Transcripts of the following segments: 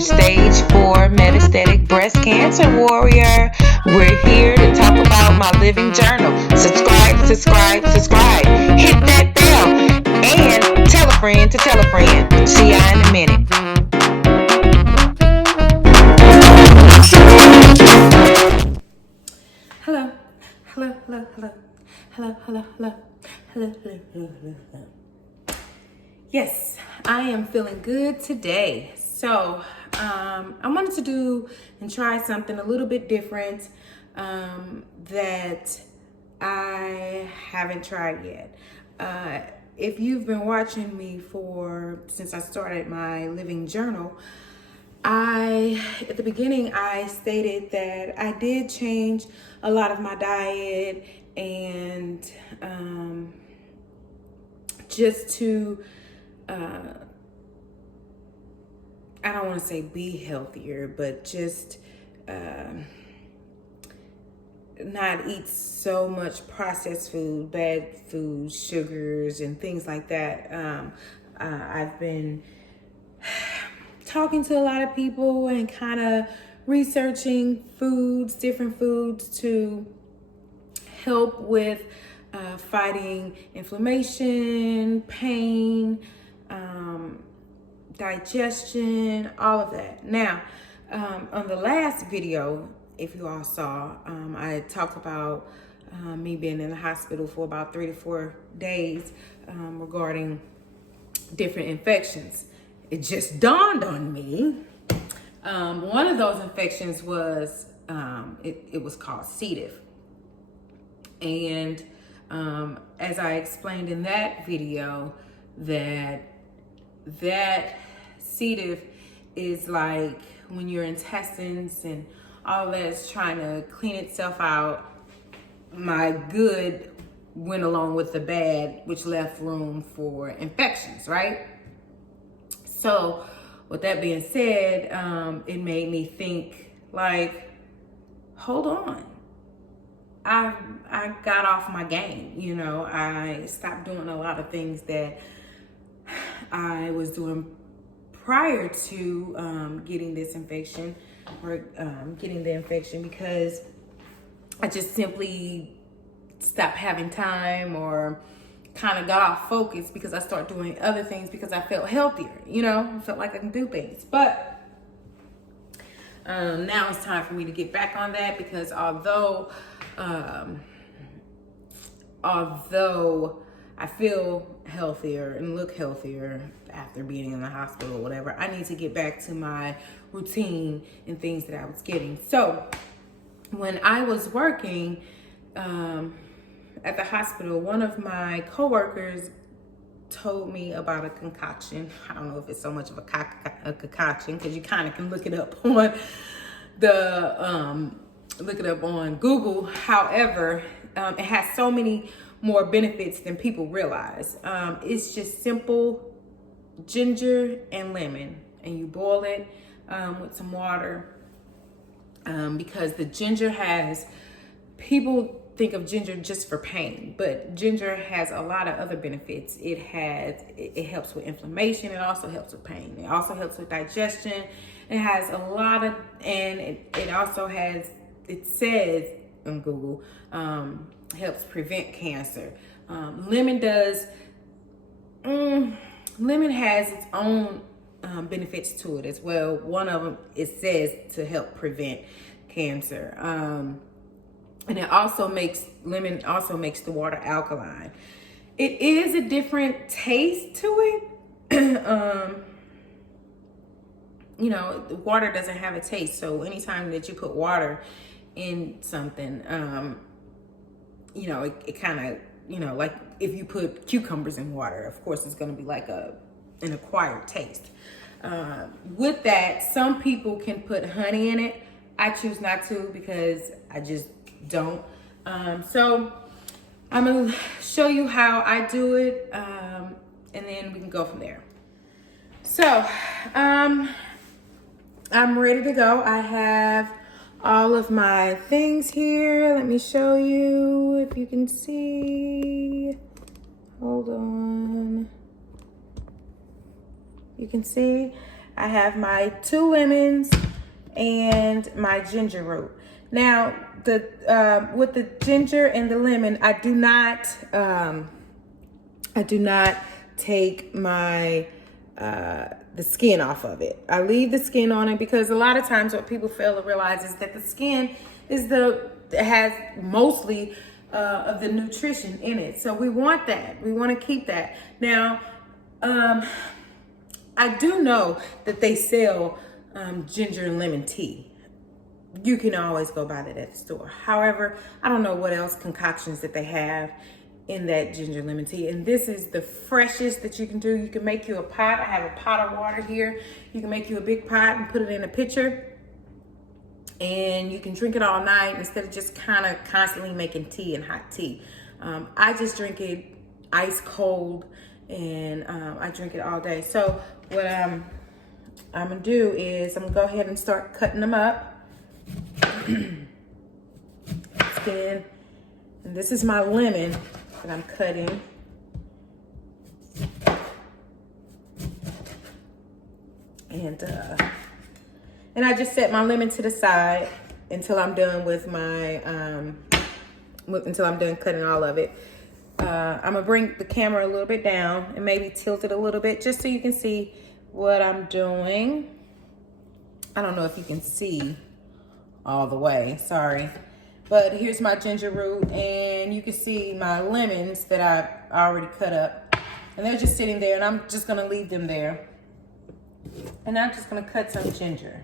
your stage 4 metastatic breast cancer warrior. We're here to talk about my living journal. Subscribe, subscribe, subscribe. Hit that bell and tell a friend to tell a friend. See ya in a minute. Hello, hello, hello, hello, hello, hello, hello, hello, hello, hello, hello. Yes, I am feeling good today. So, I wanted to do and try something a little bit different that I haven't tried yet. If you've been watching me since I started my living journal, at the beginning, I stated that I did change a lot of my diet and just to, I don't want to say be healthier, but just not eat so much processed food, bad food, sugars, and things like that. I've been talking to a lot of people and kind of researching different foods to help with fighting inflammation, pain, digestion, all of that. Now, on the last video, if you all saw, I talked about me being in the hospital for about 3 to 4 days regarding different infections. It just dawned on me. One of those infections was, it was called C. diff. And as I explained in that video, that C. diff is like when your intestines and all that is trying to clean itself out. My good went along with the bad, which left room for infections, right? So with that being said, it made me think like, hold on. I got off my game, I stopped doing a lot of things that I was doing prior to getting this infection or getting the infection, because I just simply stopped having time or kind of got off focus because I started doing other things because I felt healthier, I felt like I can do things. But now it's time for me to get back on that, because although I feel healthier and look healthier after being in the hospital or whatever, I need to get back to my routine and things that I was getting. So when I was working at the hospital, one of my coworkers told me about a concoction. I don't know if it's so much of a concoction, because you kind of can look it up on Google. However, it has so many more benefits than people realize. It's just simple ginger and lemon, and you boil it with some water, because the ginger people think of ginger just for pain, but ginger has a lot of other benefits. It helps with inflammation. It also helps with pain. It also helps with digestion. It has a lot of, and it also has, it says on Google, helps prevent cancer. Lemon has its own benefits to it as well. One of them, it says to help prevent cancer. And lemon also makes the water alkaline. It is a different taste to it. The water doesn't have a taste. So anytime that you put water in something, it kind of, like if you put cucumbers in water, of course it's going to be like an acquired taste. With that, some people can put honey in it. I choose not to, because I just don't. So I'm gonna show you how I do it, and then we can go from there. So I'm ready to go. I have all of my things here. Let me show you if you can see. Hold on. You can see I have my 2 lemons and my ginger root. Now, with the ginger and the lemon, I do not take my the skin off of it. I leave the skin on it because a lot of times what people fail to realize is that the skin has mostly of the nutrition in it. So we want that. We want to keep that. Now, I do know that they sell ginger and lemon tea. You can always go buy that at the store. However, I don't know what else concoctions that they have in that ginger lemon tea. And this is the freshest that you can do. You can make you a pot. I have a pot of water here. You can make you a big pot and put it in a pitcher. And you can drink it all night instead of just kind of constantly making tea and hot tea. I just drink it ice cold, and I drink it all day. So what I'm gonna do is I'm gonna go ahead and start cutting them up. Skin. And this is my lemon that I'm cutting. And I just set my lemon to the side until I'm done with my until I'm done cutting all of it. I'm gonna bring the camera a little bit down and maybe tilt it a little bit just so you can see what I'm doing. I don't know if you can see all the way, sorry. But here's my ginger root, and you can see my lemons that I've already cut up. And they're just sitting there, and I'm just gonna leave them there. And I'm just gonna cut some ginger.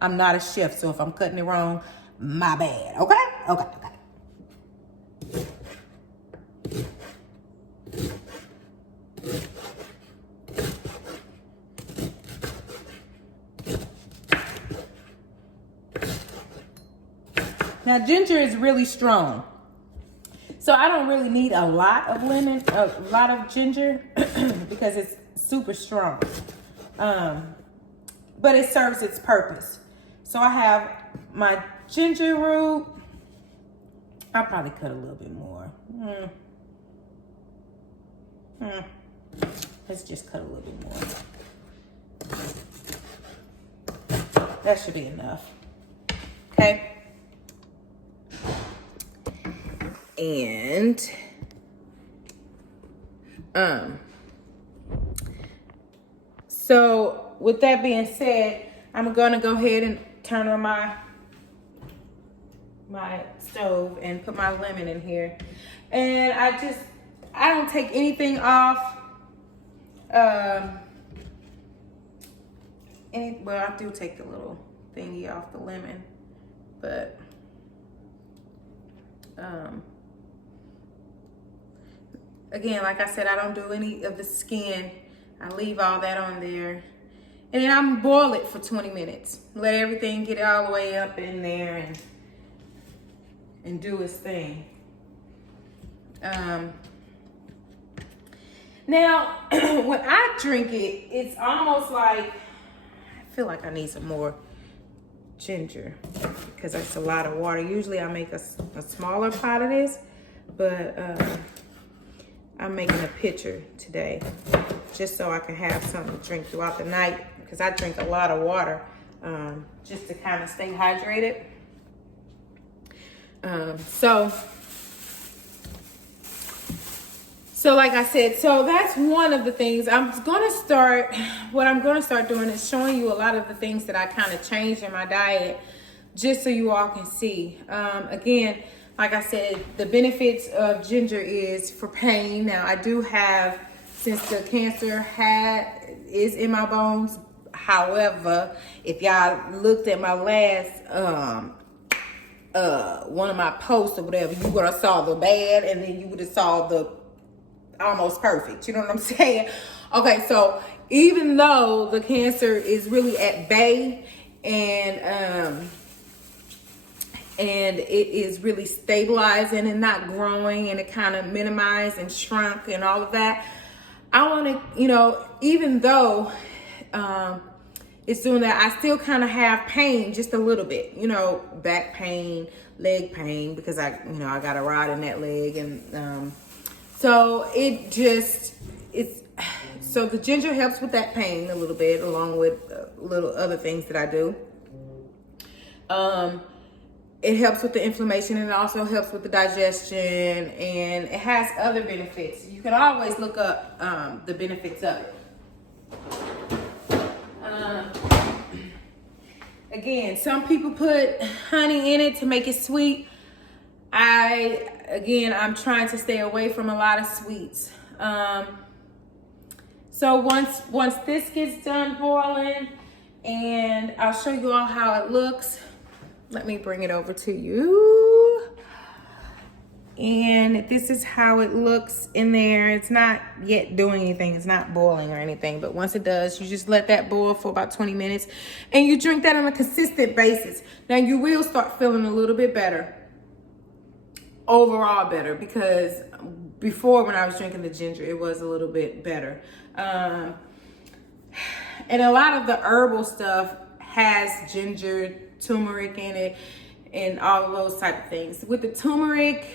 I'm not a chef, so if I'm cutting it wrong, my bad, okay? Okay. Now, ginger is really strong. So I don't really need a lot of ginger because it's super strong. But it serves its purpose. So I have my ginger root. I'll probably cut a little bit more. Let's just cut a little bit more. That should be enough. Okay. And so with that being said, I'm gonna go ahead and turn on my stove and put my lemon in here. And I don't take anything off. Well, I do take the little thingy off the lemon, but again, like I said, I don't do any of the skin. I leave all that on there. And then I'm boil it for 20 minutes. Let everything get all the way up in there and do its thing. Now, when I drink it, it's almost like, I feel like I need some more ginger because it's a lot of water. Usually I make a smaller pot of this, but I'm making a pitcher today just so I can have something to drink throughout the night because I drink a lot of water just to kind of stay hydrated. So like I said, so that's one of the things what I'm gonna start doing is showing you a lot of the things that I kind of changed in my diet just so you all can see. Again, like I said, the benefits of ginger is for pain. Now I do have, since the cancer is in my bones. However, if y'all looked at my last, one of my posts or whatever, you would have saw the bad and then you would have saw the almost perfect. You know what I'm saying? Okay, so even though the cancer is really at bay and it is really stabilizing and not growing and it kind of minimized and shrunk and all of that, I want to, even though it's doing that, I still kind of have pain just a little bit, back pain, leg pain, because I got a rod in that leg. And so So the ginger helps with that pain a little bit, along with little other things that I do. It helps with the inflammation, and it also helps with the digestion, and it has other benefits. You can always look up the benefits of it. Again, some people put honey in it to make it sweet. I'm trying to stay away from a lot of sweets. So once this gets done boiling, and I'll show you all how it looks. Let me bring it over to you. And this is how it looks in there. It's not yet doing anything. It's not boiling or anything. But once it does, you just let that boil for about 20 minutes. And you drink that on a consistent basis. Now you will start feeling a little bit better. Overall better. Because before, when I was drinking the ginger, it was a little bit better. And a lot of the herbal stuff has ginger, turmeric in it, and all of those type of things. With the turmeric,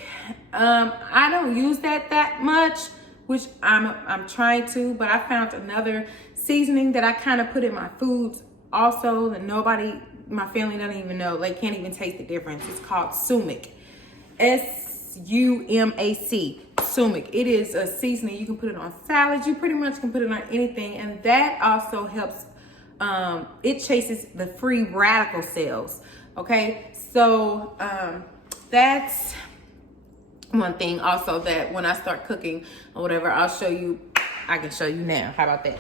I don't use that much, which I'm trying to, but I found another seasoning that I kind of put in my foods also that my family doesn't even know. They can't even taste the difference. It's called sumac. S-U-M-A-C. Sumac. It is a seasoning. You can put it on salads. You pretty much can put it on anything, and that also helps. It chases the free radical cells. Okay, so that's one thing also that when I start cooking or whatever, I can show you now. How about that?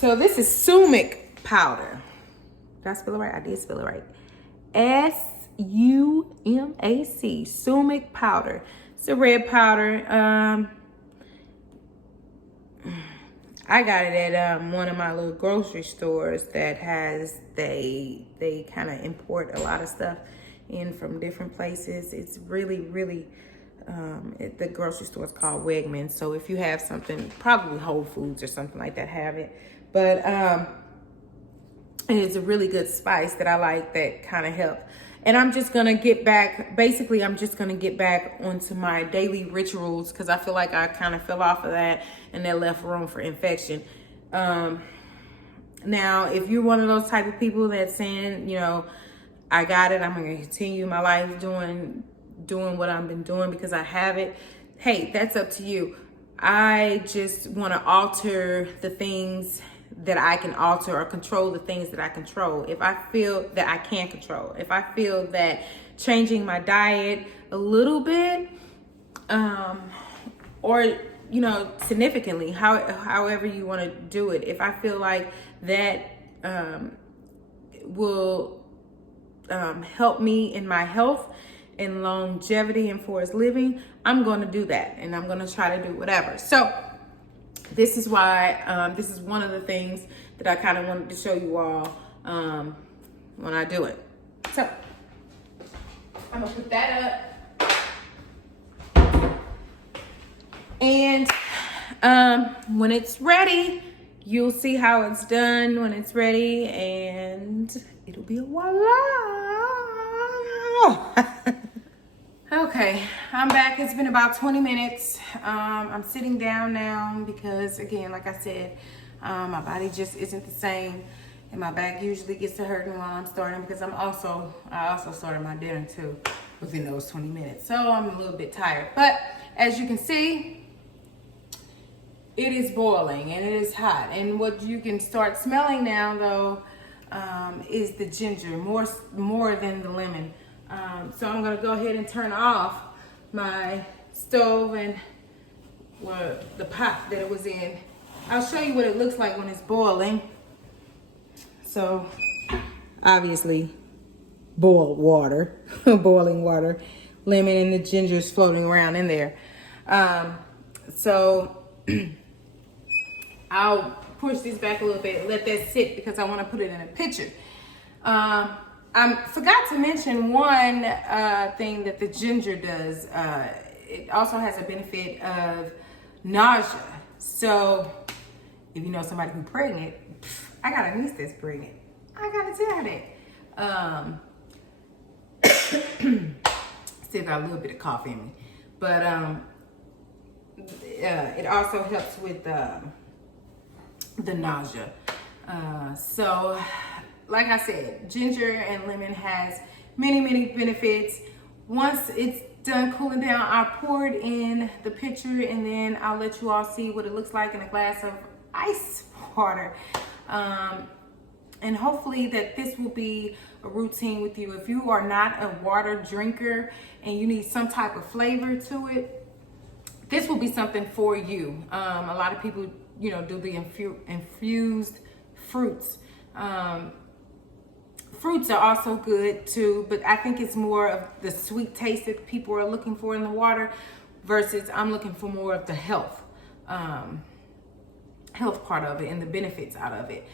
So this is sumac powder. Did I spell it right? I did spell it right. S-U-M-A-C, sumac powder. It's a red powder. I got it at one of my little grocery stores that they kind of import a lot of stuff in from different places. It's really, really, the grocery store is called Wegmans. So if you have something, probably Whole Foods or something like that have it. But and it's a really good spice that I like that kind of helps. And I'm just going to get back, basically, I'm just going to get back onto my daily rituals because I feel like I kind of fell off of that and that left room for infection. Now, if you're one of those type of people that's saying, I got it, I'm going to continue my life doing what I've been doing because I have it, hey, that's up to you. I just want to alter the things that I can alter or control the things that I control. If I feel that I can control, if I feel that changing my diet a little bit, or, significantly, however you want to do it, if I feel like that will help me in my health and longevity and for his living, I'm going to do that, and I'm going to try to do whatever. So this is why this is one of the things that I kind of wanted to show you all when I do it. So I'm gonna put that up, and when it's ready, you'll see how it's done when it's ready, and it'll be a voila. Okay, I'm back. It's been about 20 minutes. I'm sitting down now because, again, like I said, my body just isn't the same, and my back usually gets to hurting while I'm starting because I also started my dinner too within those 20 minutes. So I'm a little bit tired, but as you can see, it is boiling and it is hot. And what you can start smelling now, though, is the ginger more than the lemon. So I'm gonna go ahead and turn off my stove and the pot that it was in. I'll show you what it looks like when it's boiling. So obviously boiled water, boiling water, lemon, and the ginger is floating around in there. So I'll push this back a little bit, let that sit because I want to put it in a pitcher. I forgot to mention one thing that the ginger does. It also has a benefit of nausea. So if you know somebody who's pregnant, I got a niece that's pregnant. I gotta tell her Still got a little bit of cough in me, but it also helps with the nausea. So, like I said, ginger and lemon has many benefits. Once it's done cooling down, I'll pour it in the pitcher, and then I'll let you all see what it looks like in a glass of ice water. And hopefully that this will be a routine with you. If you are not a water drinker and you need some type of flavor to it, this will be something for you. A lot of people, you know, do the infused fruits. Fruits are also good too, but I think it's more of the sweet taste that people are looking for in the water versus I'm looking for more of the health part of it and the benefits out of it.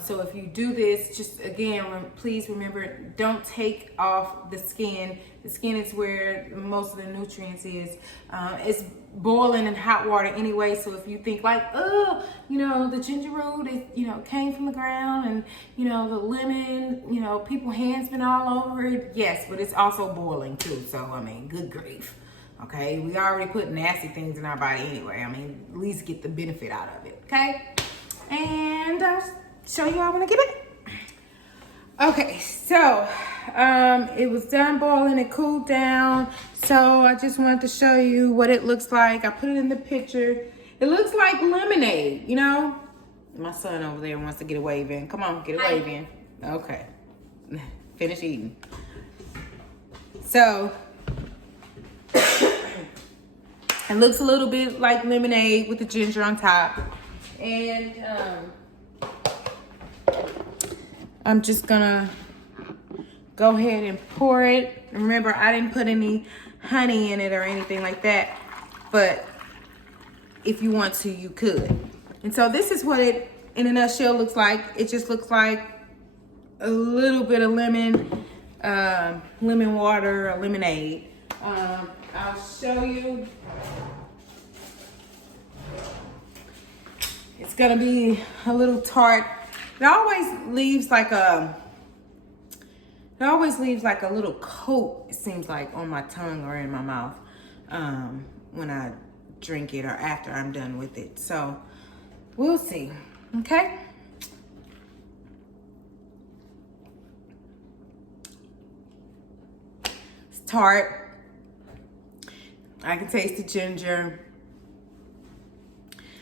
So if you do this, just again, please remember, don't take off the skin. The skin is where most of the nutrients is. It's boiling in hot water anyway. So if you think like, oh, you know, the ginger root is, you know, came from the ground, and, you know, the lemon, you know, people's hands been all over it. Yes, but it's also boiling too. So, I mean, good grief. Okay, we already put nasty things in our body anyway. I mean, at least get the benefit out of it. Okay, and I'll show you how when I get back. Okay, so it was done boiling, it cooled down. So I just wanted to show you what it looks like. I put it in the picture. It looks like lemonade, you know. My son over there wants to get a wave in. Come on, get a wave in. Okay, finish eating. So it looks a little bit like lemonade with the ginger on top. And I'm just gonna go ahead and pour it. Remember, I didn't put any honey in it or anything like that, but if you want to, you could. And so this is what it in a nutshell looks like. It just looks like a little bit of lemon water or lemonade. I'll show you. It's gonna be a little tart. It always leaves like a little coat, it seems like, on my tongue or in my mouth when I drink it or after I'm done with it. So we'll see. Okay. It's tart. I can taste the ginger.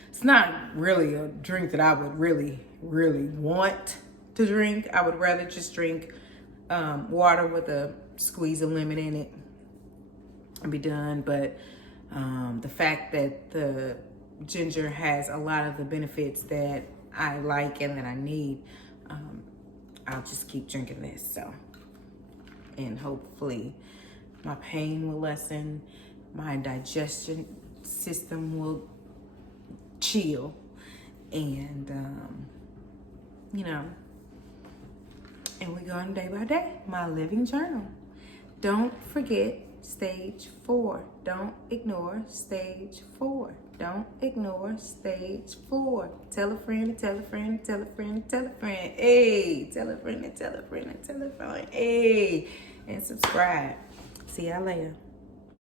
It's not really a drink that I would really want to drink. I would rather just drink water with a squeeze of lemon in it and be done. But the fact that the ginger has a lot of the benefits that I like and that I need, I'll just keep drinking this. So, and hopefully my pain will lessen, my digestion system will chill, and you know, and we go on day by day. My living journal. Don't forget stage 4. Don't ignore stage 4. Don't ignore stage 4. Tell a friend and tell a friend and tell a friend and tell a friend. Hey, tell a friend and tell a friend and tell a friend. Hey, and subscribe. See y'all later.